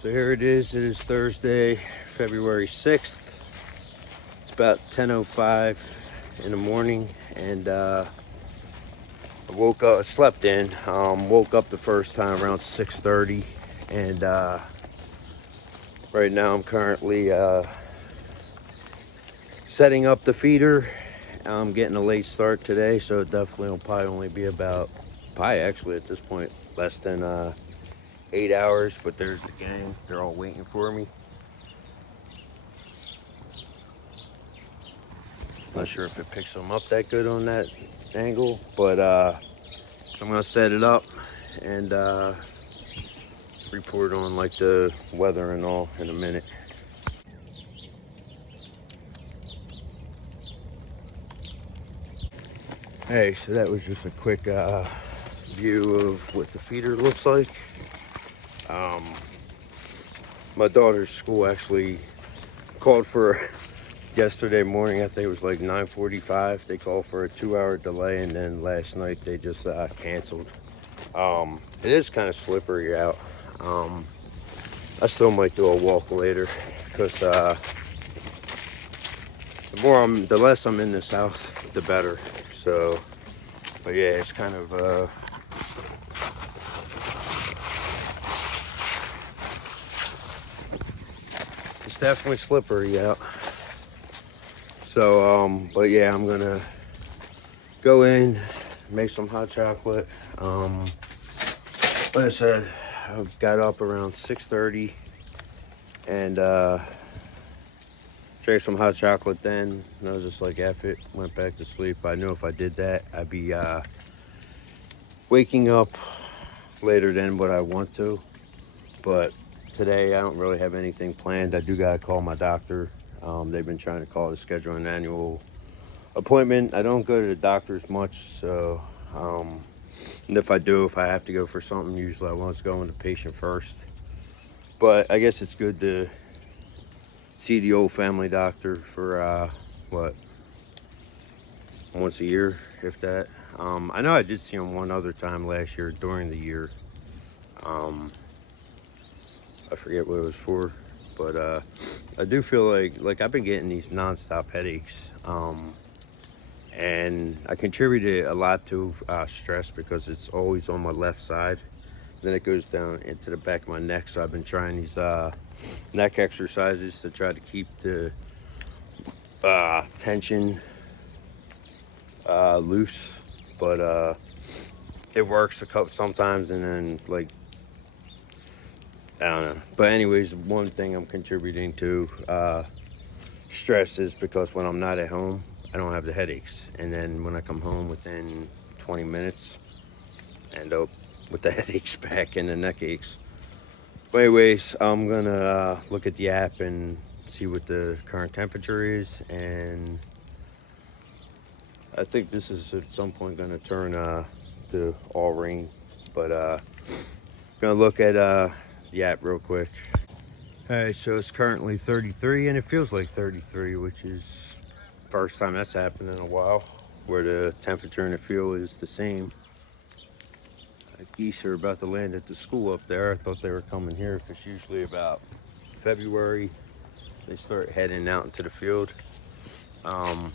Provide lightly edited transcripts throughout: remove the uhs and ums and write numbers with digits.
So here it is Thursday, February 6th. It's about 10:05 in the morning, and I woke up, slept in, woke up the first time around 6:30, and right now I'm currently setting up the feeder. I'm getting a late start today, so it definitely will probably only be about, actually at this point, less than 8 hours, but there's the gang. They're all waiting for me. Not sure if it picks them up that good on that angle, but so I'm gonna set it up and report on like the weather and all in a minute. Hey, so that was just a quick view of what the feeder looks like. My daughter's school actually called for yesterday morning. I think it was like 9:45. They called for a 2-hour delay, and then last night they just canceled. It is kind of slippery out. I still might do a walk later because the less I'm in this house, the better. So, but yeah, it's kind of it's definitely slippery out. So, but yeah, I'm gonna go in, make some hot chocolate. Like I said, I got up around 6:30 and drank some hot chocolate then. And I was just like, F it, went back to sleep. I knew if I did that, I'd be waking up later than what I want to. But today, I don't really have anything planned. I do gotta call my doctor. They've been trying to call to schedule an annual appointment. I don't go to the doctors much, so and if I do, if I have to go for something, usually I want to go with the patient first. But I guess it's good to see the old family doctor for what, once a year, if that. I know I did see him one other time last year during the year. I forget what it was for, but I do feel like I've been getting these nonstop headaches, and I contributed a lot to stress because it's always on my left side. Then it goes down into the back of my neck. So I've been trying these neck exercises to try to keep the tension loose, but it works a couple sometimes, and then like I don't know. But anyways, one thing I'm contributing to stress is because when I'm not at home, I don't have the headaches, and then when I come home within 20 minutes, I end up with the headaches back and the neck aches. But anyways, I'm gonna look at the app and see what the current temperature is, and I think this is at some point gonna turn to all rain. But gonna look at the app real quick. All right, so it's currently 33, and it feels like 33, which is first time that's happened in a while, where the temperature in the field is the same. Geese are about to land at the school up there. I thought they were coming here because usually about February they start heading out into the field. So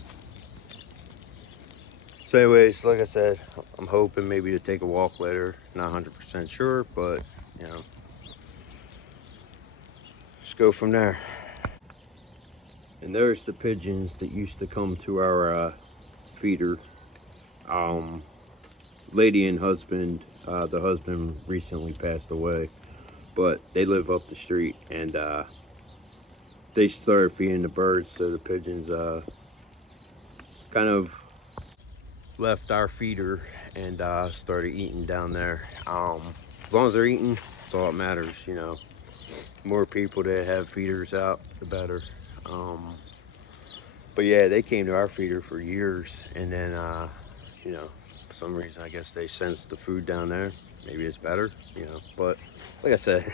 anyways, like I said, I'm hoping maybe to take a walk later. Not 100% sure, but you know, just go from there. And there's the pigeons that used to come to our feeder. Lady and husband, the husband recently passed away, but they live up the street, and they started feeding the birds, so the pigeons kind of left our feeder and started eating down there. As long as they're eating, that's all that matters, you know. More people that have feeders out, the better. But yeah, they came to our feeder for years, and then you know, for some reason I guess they sensed the food down there. Maybe it's better, you know. But like I said,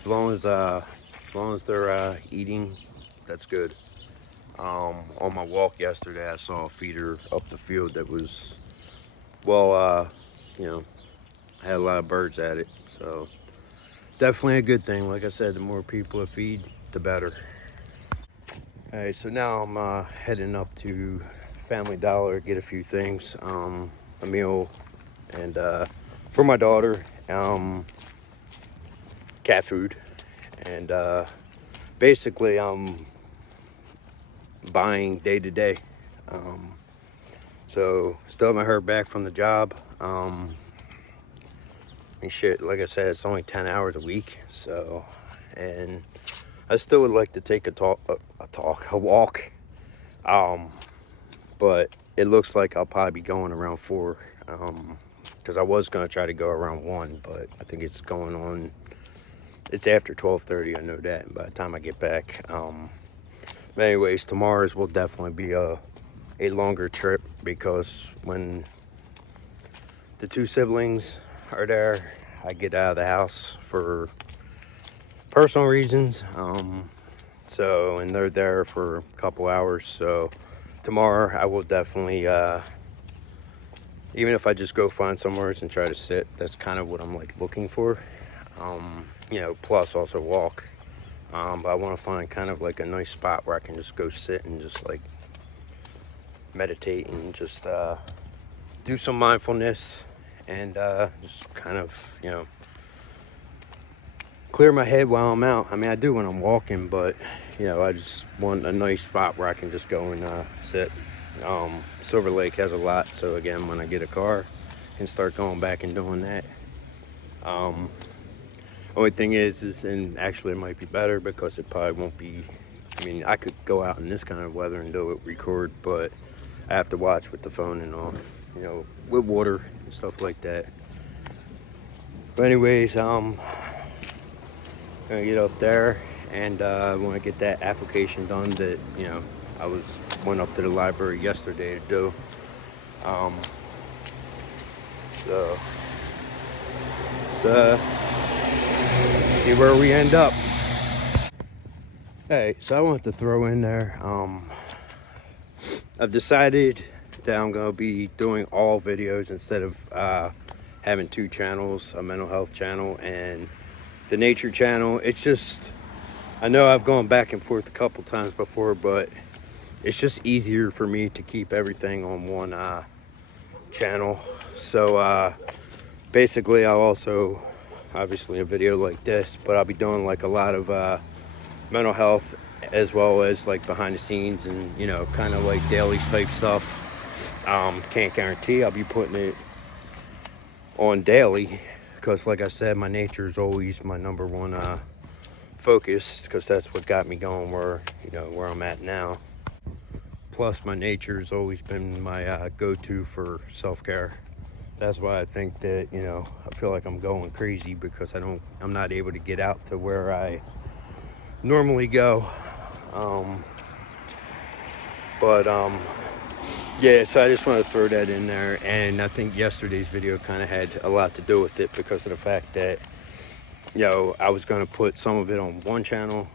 as long as they're eating, that's good. On my walk yesterday, I saw a feeder up the field that was, well, you know, had a lot of birds at it. So definitely a good thing. Like I said, the more people I feed, the better. All right, so now I'm heading up to Family Dollar, get a few things, a meal, and for my daughter, cat food, and basically I'm buying day to day. So still haven't heard back from the job. I mean, shit, like I said, it's only 10 hours a week, so, and I still would like to take a walk, but it looks like I'll probably be going around 4, because I was going to try to go around 1, but I think it's going on, it's after 12:30, I know that, and by the time I get back. But anyways, tomorrow's will definitely be a longer trip, because when the 2 siblings are there, I get out of the house for personal reasons. So, and they're there for a couple hours. So tomorrow I will definitely, even if I just go find somewhere and try to sit, that's kind of what I'm like looking for. You know, plus also walk. But I want to find kind of like a nice spot where I can just go sit and just like meditate and just do some mindfulness and just kind of, you know, clear my head while I'm out. I mean, I do when I'm walking, but you know, I just want a nice spot where I can just go and sit. Silver Lake has a lot, so again, when I get a car, I can start going back and doing that. Only thing is, and actually it might be better because it probably won't be, I mean, I could go out in this kind of weather and do it, record, but I have to watch with the phone and all, you know, with water and stuff like that. But anyways, gonna get up there, and I want to get that application done that, you know, I went up to the library yesterday to do. So see where we end up. Hey, so I want to throw in there, I've decided that I'm going to be doing all videos instead of having 2 channels, a mental health channel and the nature channel. It's just, I know I've gone back and forth a couple times before, but it's just easier for me to keep everything on one channel. So basically I'll also, obviously a video like this, but I'll be doing like a lot of mental health as well as like behind the scenes and, you know, kind of like daily type stuff. Can't guarantee I'll be putting it on daily because, like I said, my nature is always my number one focus, because that's what got me going where, you know, where I'm at now. Plus my nature has always been my go-to for self-care. That's why I think that, you know, I feel like I'm going crazy because I'm not able to get out to where I normally go. Yeah, so I just want to throw that in there, and I think yesterday's video kind of had a lot to do with it because of the fact that, you know, I was going to put some of it on one channel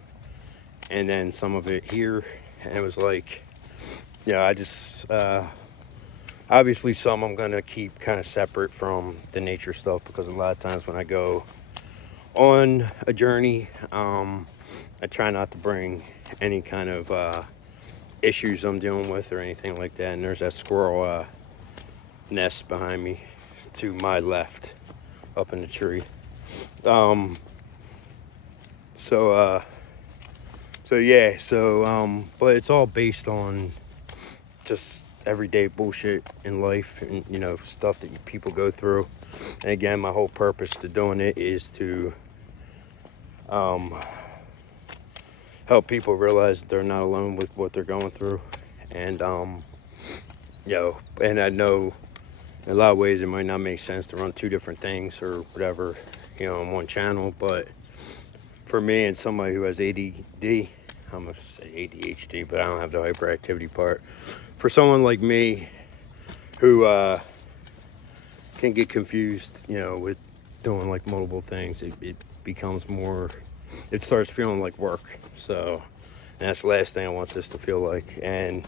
and then some of it here, and it was like, yeah, I just obviously some I'm going to keep kind of separate from the nature stuff, because a lot of times when I go on a journey, I try not to bring any kind of issues I'm dealing with or anything like that. And there's that squirrel nest behind me to my left up in the tree. But it's all based on just everyday bullshit in life and, you know, stuff that people go through. And again, my whole purpose to doing it is to help people realize that they're not alone with what they're going through. And you know, and I know in a lot of ways it might not make sense to run 2 different things or whatever, you know, on one channel, but for me and somebody who has ADD, I'm gonna say ADHD, but I don't have the hyperactivity part. For someone like me who can get confused, you know, with doing like multiple things, it becomes more, it starts feeling like work. So, and that's the last thing I want this to feel like. And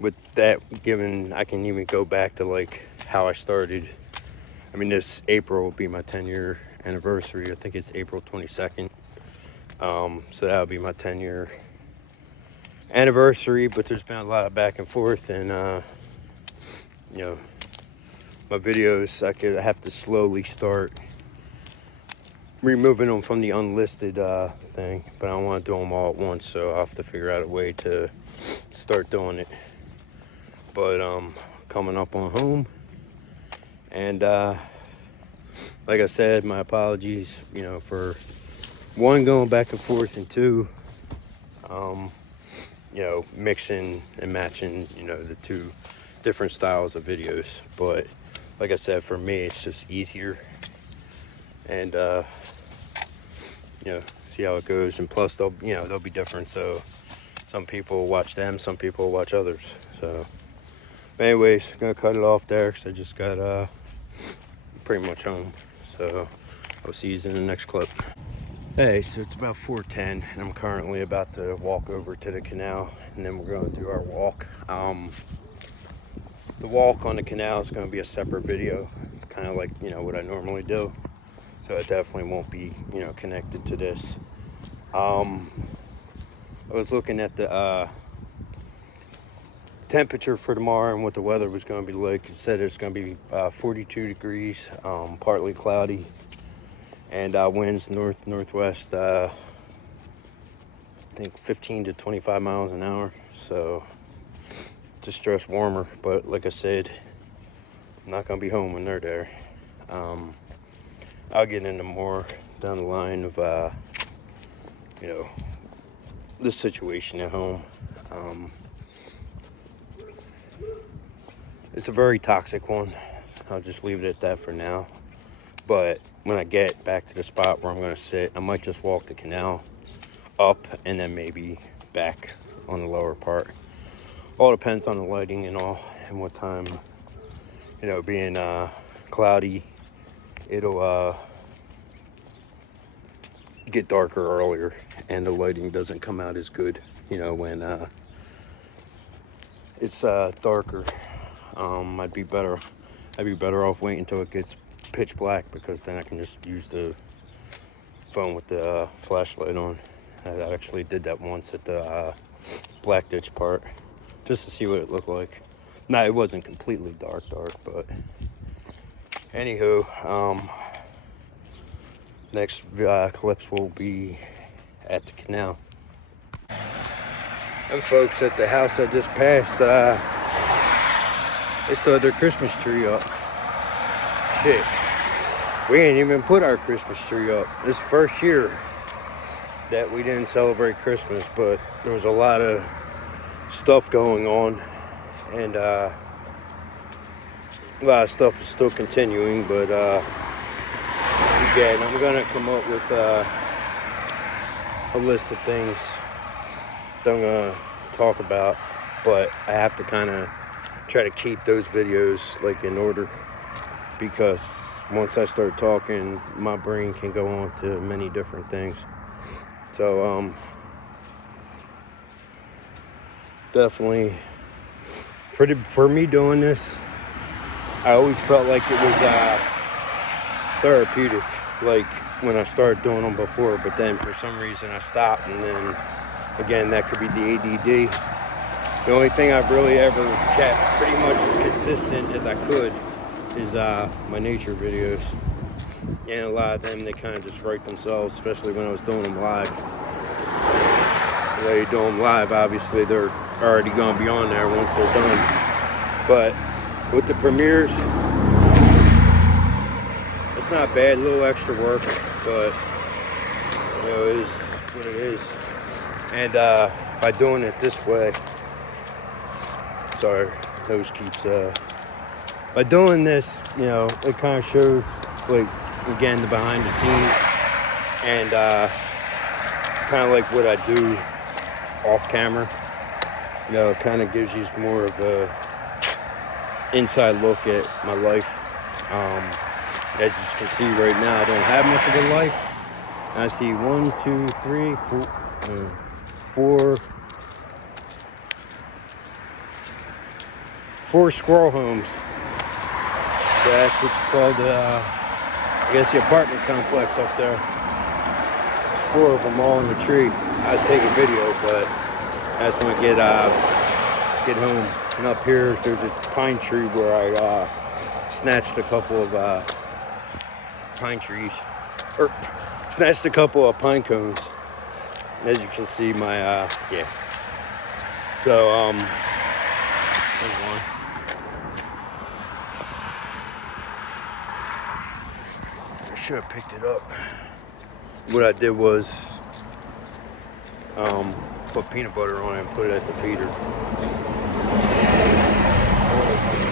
with that given, I can even go back to like how I started. I mean, this April will be my 10-year anniversary. I think it's April 22nd. So that'll be my 10-year anniversary, but there's been a lot of back and forth, and you know, my videos, I have to slowly start removing them from the unlisted thing, but I don't want to do them all at once, so I'll have to figure out a way to start doing it. But coming up on home, and like I said, my apologies, you know, for one, going back and forth, and two, you know, mixing and matching, you know, the two different styles of videos. But like I said, for me, it's just easier, and you know, see how it goes. And plus, they'll be different, so some people will watch them, some people will watch others. So anyways, I'm gonna cut it off there because I just got pretty much home. So I'll see you in the next clip. Hey, so it's about 4:10, and I'm currently about to walk over to the canal, and then we're going to do our walk. The walk on the canal is going to be a separate video, kind of like, you know, what I normally do. So it definitely won't be, you know, connected to this. I was looking at the temperature for tomorrow and what the weather was going to be like. It said it's going to be 42 degrees, partly cloudy, and winds northwest, I think 15 to 25 miles an hour. So just dress warmer, but like I said, I'm not going to be home when they're there. I'll get into more down the line of you know, the situation at home. It's a very toxic one. I'll just leave it at that for now. But when I get back to the spot where I'm going to sit, I might just walk the canal up and then maybe back on the lower part. All depends on the lighting and all, and what time, you know, being cloudy, it'll get darker earlier, and the lighting doesn't come out as good, you know, when it's darker. I'd be better off waiting until it gets pitch black, because then I can just use the phone with the flashlight on. I actually did that once at the Black Ditch part, just to see what it looked like. No, it wasn't completely dark, but anywho, next clips will be at the canal. And folks, at the house I just passed, they still had their Christmas tree up. Shit, we ain't even put our Christmas tree up. This first year that we didn't celebrate Christmas, but there was a lot of stuff going on, and a lot of stuff is still continuing. But again, I'm gonna come up with a list of things that I'm gonna talk about, but I have to kind of try to keep those videos like in order, because once I start talking, my brain can go on to many different things. So definitely for me doing this, I always felt like it was therapeutic, like when I started doing them before, but then for some reason I stopped, and then again, that could be the ADD. The only thing I've really ever kept pretty much as consistent as I could is my nature videos. And a lot of them, they kind of just write themselves, especially when I was doing them live. The way you do them live, obviously they're already going to be on there once they're done. But with the premieres, it's not bad, a little extra work, but you know, it is what it is. And by doing it this way, sorry, nose keeps by doing this, you know, it kind of shows, like, again, the behind the scenes, and kind of like what I do off camera. You know, it kind of gives you more of a inside look at my life. As you can see right now, I don't have much of a life. I see 1, 2, 3, 4 squirrel homes. So that's what's called I guess the apartment complex up there. 4 of them all in the tree. I'd take a video, but I just want to get home. And up here, there's a pine tree where I snatched a couple of pine trees, or snatched a couple of pine cones. And as you can see, my yeah. So there's one. I should have picked it up. What I did was put peanut butter on it and put it at the feeder.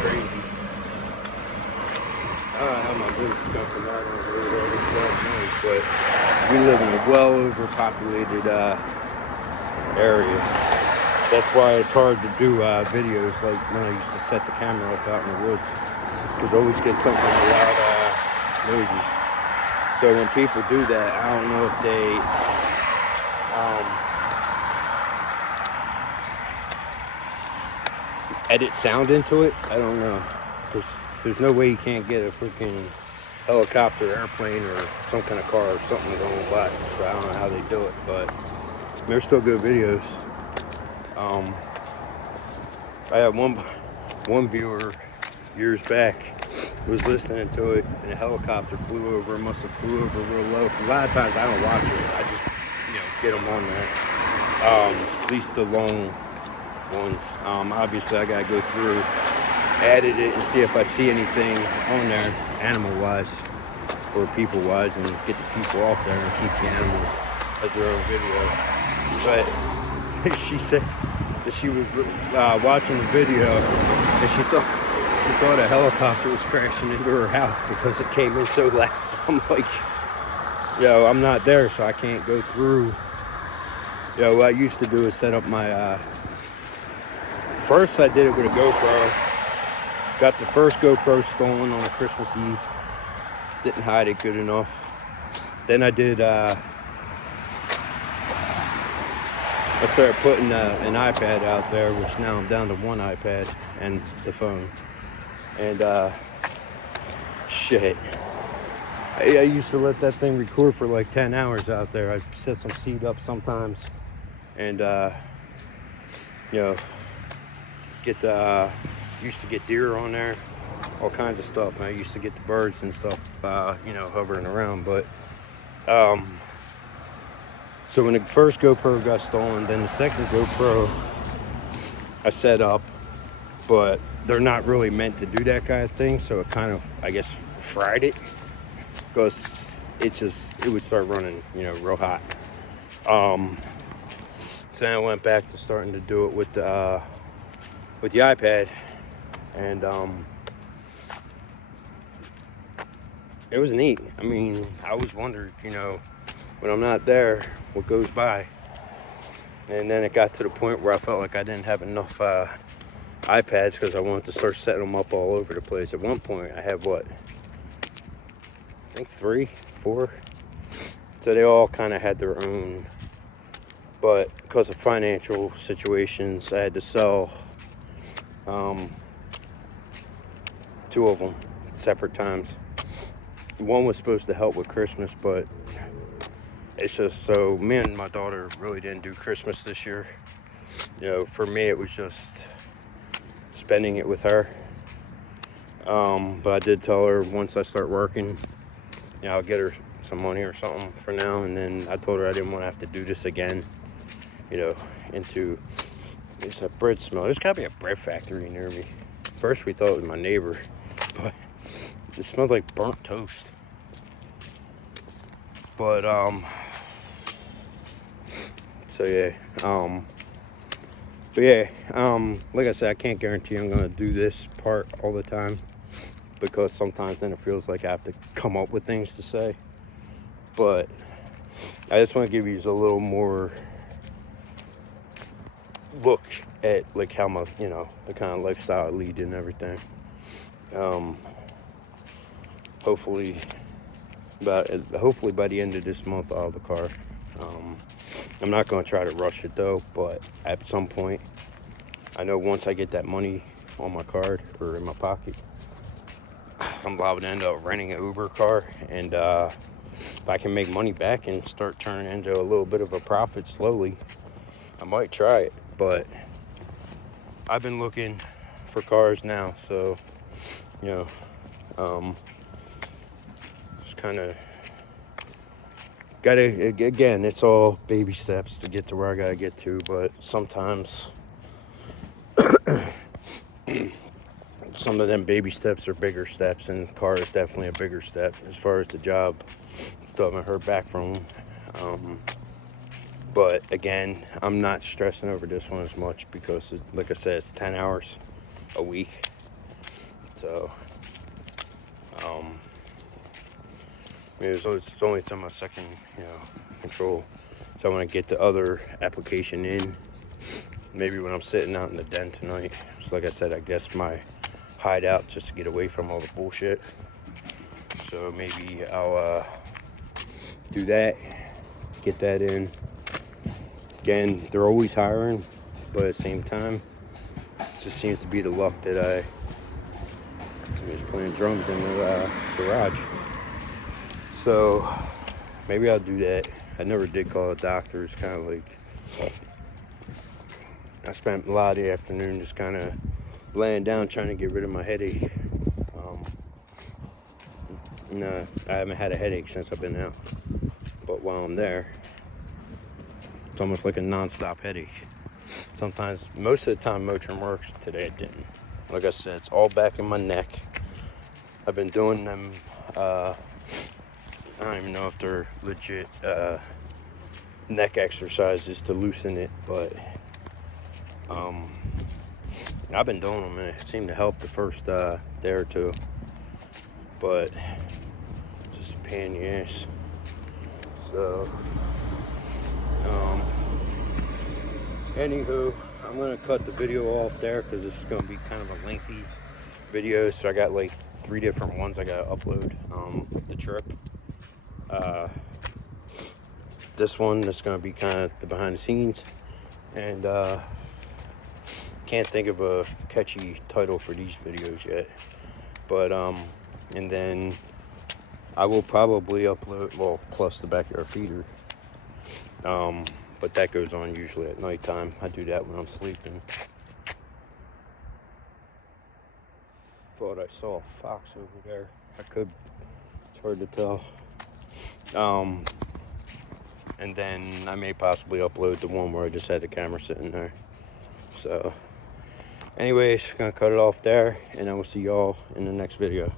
Crazy. I don't know how my business is going to come out on all this bad noise, but we live in a well overpopulated area. That's why it's hard to do videos like when I used to set the camera up out in the woods, because I always get something loud noises. So when people do that, I don't know if they edit sound into it. I don't know, because there's no way you can't get a freaking helicopter, airplane, or some kind of car or something going by. So I don't know how they do it, but they're still good videos. I had one viewer years back was listening to it, and a helicopter flew over. Must have flew over real low. Cause a lot of times I don't watch it. I just, get them on there. At least the long ones. Obviously I gotta go through, edit it, and see if I see anything on there, animal-wise or people-wise, and get the people off there and keep the animals as their own video. But she said that she was watching the video, and she thought a helicopter was crashing into her house because it came in so loud. I'm like, I'm not there, so I can't go through. What I used to do is set up my, first I did it with a GoPro. Got the first GoPro stolen on a Christmas Eve. Didn't hide it good enough. Then I did, I started putting an iPad out there, which now I'm down to one iPad and the phone. And shit, I used to let that thing record for like 10 hours out there. I set some seed up sometimes, and used to get deer on there, all kinds of stuff. And I used to get the birds and stuff, hovering around. But so when the first GoPro got stolen, then the second GoPro I set up, but they're not really meant to do that kind of thing. So it kind of, I guess, fried it, because it would start running, real hot. So then I went back to starting to do it with the iPad, and it was neat. I mean, I always wondered, when I'm not there, what goes by. And then it got to the point where I felt like I didn't have enough iPads, because I wanted to start setting them up all over the place. At one point I had I think 3, 4. So they all kind of had their own, but because of financial situations, I had to sell 2 of them separate times. One was supposed to help with Christmas, but it's just, so me and my daughter really didn't do Christmas this year. For me it was just spending it with her. But I did tell her once I start working, I'll get her some money or something for now. And then I told her I didn't want to have to do this again, into, it's a bread smell. There's gotta be a bread factory near me. First we thought it was my neighbor, but it smells like burnt toast. But so yeah, like I said, I can't guarantee I'm gonna do this part all the time, because sometimes then it feels like I have to come up with things to say. But I just want to give you a little more look at like how my, the kind of lifestyle I lead and everything. Hopefully by the end of this month I'll have a car. I'm not going to try to rush it though, but at some point, I know once I get that money on my card or in my pocket, I'm liable to end up renting an Uber car, and if I can make money back and start turning into a little bit of a profit slowly, I might try it. But I've been looking for cars now, so you know, just kind of gotta, again, it's all baby steps to get to where I gotta get to, but sometimes some of them baby steps are bigger steps, and car is definitely a bigger step. As far as the job, still haven't heard back from them. But again, I'm not stressing over this one as much because, like I said, it's 10 hours a week. So, I mean, it's only to my second, control. So I want to get the other application in. Maybe when I'm sitting out in the den tonight. So like I said, I guess my hideout just to get away from all the bullshit. So maybe I'll do that, get that in. Again, they're always hiring, but at the same time, it just seems to be the luck that I was playing drums in the garage. So maybe I'll do that. I never did call a doctor. It's kind of like I spent a lot of the afternoon just kind of laying down trying to get rid of my headache. No, I haven't had a headache since I've been out. But while I'm there, it's almost like a non-stop headache. Sometimes, most of the time, Motrin works. Today it didn't. Like I said, it's all back in my neck. I've been doing them, I don't even know if they're legit neck exercises to loosen it, but I've been doing them and it seemed to help the first day or two, but it's just a pain in the ass. So anywho, I'm gonna cut the video off there because this is gonna be kind of a lengthy video. So I got like 3 different ones I gotta upload. The trip, this one that's gonna be kind of the behind the scenes, and can't think of a catchy title for these videos yet, but and then I will probably upload, well, plus the backyard feeder, but that goes on usually at nighttime. I do that when I'm sleeping. Thought I saw a fox over there. I could, it's hard to tell. And then I may possibly upload the one where I just had the camera sitting there. So anyways, gonna cut it off there, and I will see y'all in the next video.